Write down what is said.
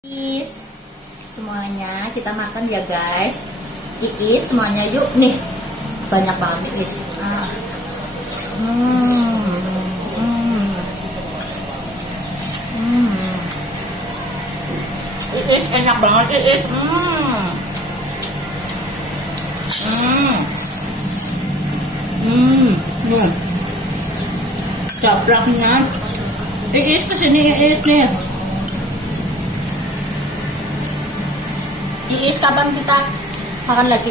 Iis, semuanya kita makan ya guys. Iis semuanya yuk nih, banyak banget Iis. Iis enak banget Iis. Nih, japraknya. Iis kesini Iis nih. Iis kapan kita makan lagi?